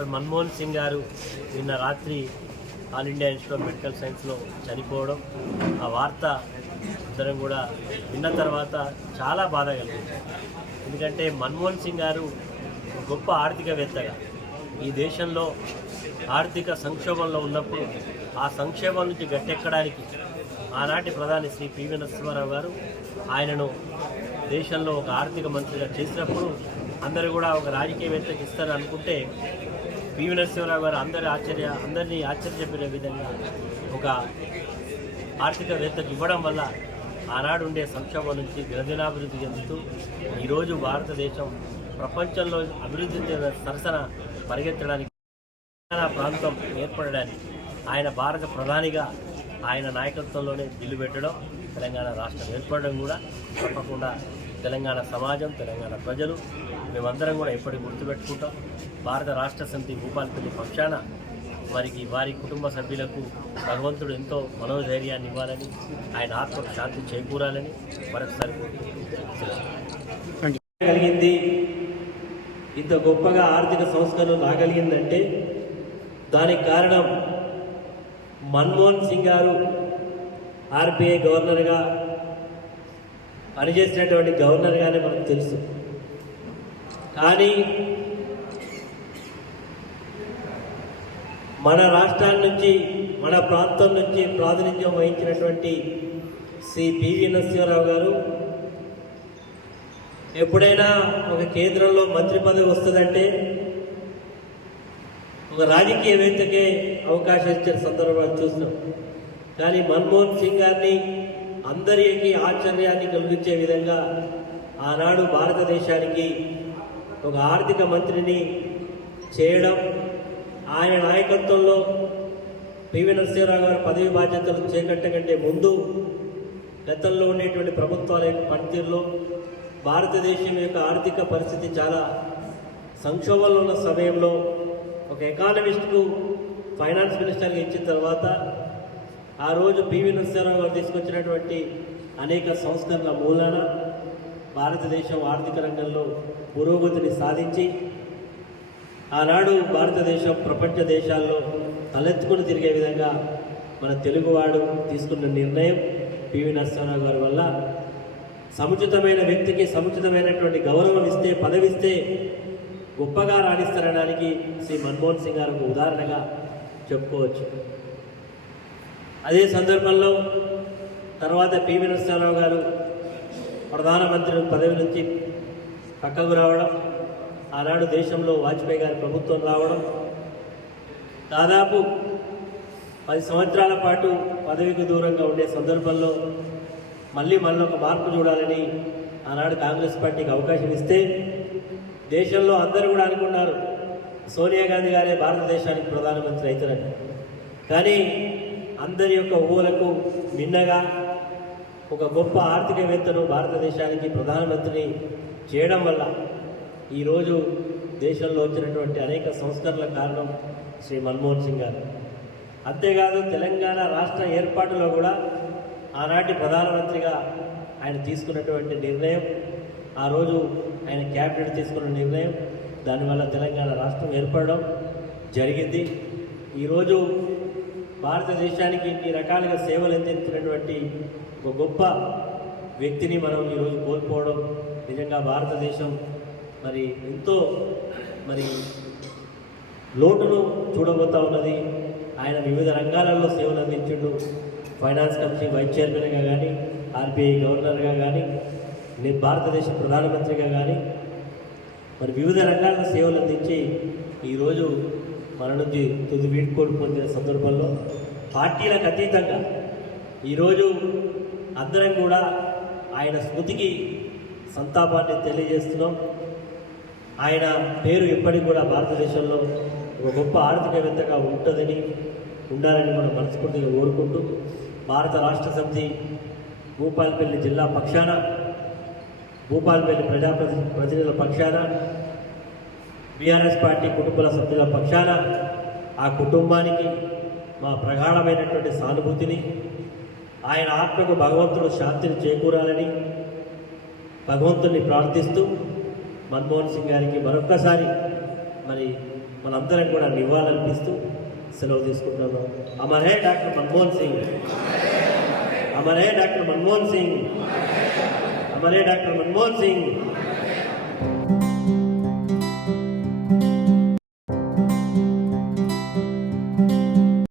Doctor Manmohan Singh గారు నిన్న రాత్రి all India institute of medical సైన్స్లో చనిపోవడం, ఆ వార్త అందరం కూడా విన్న తర్వాత చాలా బాధ కలిగింది. ఎందుకంటే మన్మోహన్ సింగ్ గారు గొప్ప ఆర్థికవేత్తగా ఈ దేశంలో ఆర్థిక సంక్షోభంలో ఉన్నప్పుడు ఆ సంక్షోభం నుంచి గట్టెక్కడానికి ఆనాటి ప్రధాని శ్రీ పివి నరసింహారావు గారు ఆయనను దేశంలో ఒక ఆర్థిక మంత్రిగా చేసినప్పుడు అందరూ కూడా ఒక రాజకీయవేత్తకి ఇస్తారని అనుకుంటే పివి నరసింహారావు గారు అందరినీ ఆశ్చర్యపడే విధంగా ఒక ఆర్థికవేత్తకు ఇవ్వడం వల్ల ఆనాడు ఉండే సంక్షోభం నుంచి దినదినాభివృద్ధి చెందుతూ ఈరోజు భారతదేశం ప్రపంచంలో అభివృద్ధి సరసన పరిగెత్తడానికి ప్రాంతం ఏర్పడడానికి ఆయన భారత ప్రధానిగా ఆయన నాయకత్వంలోనే బిల్లు పెట్టడం, తెలంగాణ రాష్ట్రం ఏర్పడడం కూడా తప్పకుండా తెలంగాణ సమాజం, తెలంగాణ ప్రజలు మేమందరం కూడా ఎప్పటికీ గుర్తుపెట్టుకుంటాం. భారత రాష్ట్ర సమితి భూపాలపల్లి పక్షాన వారి కుటుంబ సభ్యులకు భగవంతుడు ఎంతో మనోధైర్యాన్ని ఇవ్వాలని, ఆయన ఆత్మకు శాంతి చేకూరాలని మరొకసారి కలిగింది. ఇంత గొప్పగా ఆర్థిక సంస్కరణ రాగలిగిందంటే దానికి కారణం మన్మోహన్ సింగ్ గారు ఆర్బీఐ గవర్నర్గా పనిచేసినటువంటి గవర్నర్గానే మనకు తెలుసు. కానీ మన రాష్ట్రాల నుంచి, మన ప్రాంతం నుంచి ప్రాతినిధ్యం వహించినటువంటి శ్రీ పివి నరసింహారావు గారు ఎప్పుడైనా ఒక కేంద్రంలో మంత్రి పదవి వస్తుందంటే ఒక రాజకీయవేత్తకే అవకాశం ఇచ్చిన సందర్భాలు చూస్తున్నాం. కానీ మన్మోహన్ సింగ్ గారిని అందరికీ ఆశ్చర్యాన్ని కలిగించే విధంగా ఆనాడు భారతదేశానికి ఒక ఆర్థిక మంత్రిని చేయడం, ఆయన నాయకత్వంలో పివి నరసింహారావు గారు పదవి బాధ్యతలు చేపట్టకంటే ముందు గతంలో ఉండేటువంటి ప్రభుత్వాల యొక్క పనితీరులో భారతదేశం యొక్క ఆర్థిక పరిస్థితి చాలా సంక్షోభంలో ఉన్న సమయంలో ఒక ఎకానమిస్ట్కు ఫైనాన్స్ మినిస్టర్గా ఇచ్చిన తర్వాత ఆ రోజు పివి నరసింహారావు గారు తీసుకొచ్చినటువంటి అనేక సంస్కరణల మూలాన భారతదేశం ఆర్థిక రంగంలో పురోగతిని సాధించి ఆనాడు భారతదేశం ప్రపంచ దేశాల్లో తలెత్తుకుని తిరిగే విధంగా మన తెలుగువాడు తీసుకున్న నిర్ణయం పివి నరసింహారావు గారి వల్ల సముచితమైన వ్యక్తికి సముచితమైనటువంటి గౌరవం ఇస్తే, పదవిస్తే గొప్పగా రాణిస్తారనడానికి శ్రీ మన్మోహన్ సింగ్ గారు ఉదాహరణగా చెప్పుకోవచ్చు. అదే సందర్భంలో తర్వాత పివి నరసింహారావు గారు ప్రధానమంత్రి పదవి నుంచి పక్కకు రావడం, ఆనాడు దేశంలో వాజ్పేయి గారి ప్రభుత్వం రావడం, దాదాపు 10 సంవత్సరాల పాటు పదవికి దూరంగా ఉండే సందర్భంలో మళ్ళీ ఒక మార్పు చూడాలని ఆనాడు కాంగ్రెస్ పార్టీకి అవకాశం ఇస్తే దేశంలో అందరూ కూడా అనుకున్నారు సోనియా గాంధీ గారే భారతదేశానికి ప్రధానమంత్రి అవుతారని. కానీ అందరి యొక్క ఊహలకు మిన్నగా ఒక గొప్ప ఆర్థికవేత్తను భారతదేశానికి ప్రధానమంత్రిని చేయడం వల్ల ఈరోజు దేశంలో వచ్చినటువంటి అనేక సంస్కరణల కారణం శ్రీ మన్మోహన్ సింగ్ గారు. అంతేకాదు తెలంగాణ రాష్ట్ర ఏర్పాటులో కూడా ఆనాటి ప్రధానమంత్రిగా ఆయన తీసుకున్నటువంటి నిర్ణయం, ఆ రోజు ఆయన క్యాబినెట్ తీసుకున్న నిర్ణయం, దానివల్ల తెలంగాణ రాష్ట్రం ఏర్పడడం జరిగింది. ఈరోజు భారతదేశానికి ఇన్ని రకాలుగా సేవలు అందించినటువంటి ఒక గొప్ప వ్యక్తిని మనం ఈరోజు కోల్పోవడం నిజంగా భారతదేశం ఎంతో లోటును చూడబోతూ ఉన్నది. ఆయన వివిధ రంగాలలో సేవలు అందించిండు. ఫైనాన్స్ కమిటీ వైస్ చైర్మన్గా కానీ, ఆర్బీఐ గవర్నర్గా కానీ, భారతదేశ ప్రధానమంత్రిగా కానీ వివిధ రంగాల్లో సేవలు అందించి ఈరోజు మన నుంచి తుది వీడ్కోలు పొందిన సందర్భంలో పార్టీలకు అతీతంగా ఈరోజు అందరం కూడా ఆయన స్మృతికి సంతాపాన్ని తెలియజేస్తున్నాం. ఆయన పేరు ఎప్పటికి కూడా భారతదేశంలో ఒక గొప్ప ఆర్థికవేత్తగా ఉండాలని మనం మనస్ఫూర్తిగా కోరుకుంటూ భారత రాష్ట్ర సమితి భూపాలపల్లి జిల్లా పక్షాన, భూపాలపల్లి ప్రజల పక్షాన, బీఆర్ఎస్ పార్టీ కుటుంబాల సభ్యుల పక్షాన ఆ కుటుంబానికి మా ప్రగాఢమైనటువంటి సానుభూతిని, ఆయన ఆత్మకు భగవంతుడు శాంతిని చేకూరాలని భగవంతుడిని ప్రార్థిస్తూ మన్మోహన్ సింగ్ గారికి మరొక్కసారి మనందరం కూడా నివ్వాలనిపిస్తూ సెలవు తీసుకుంటున్నాం. Amar hey doctor Manmohan Singh, Amar hey doctor Manmohan Singh, Amar hey doctor Manmohan Singh.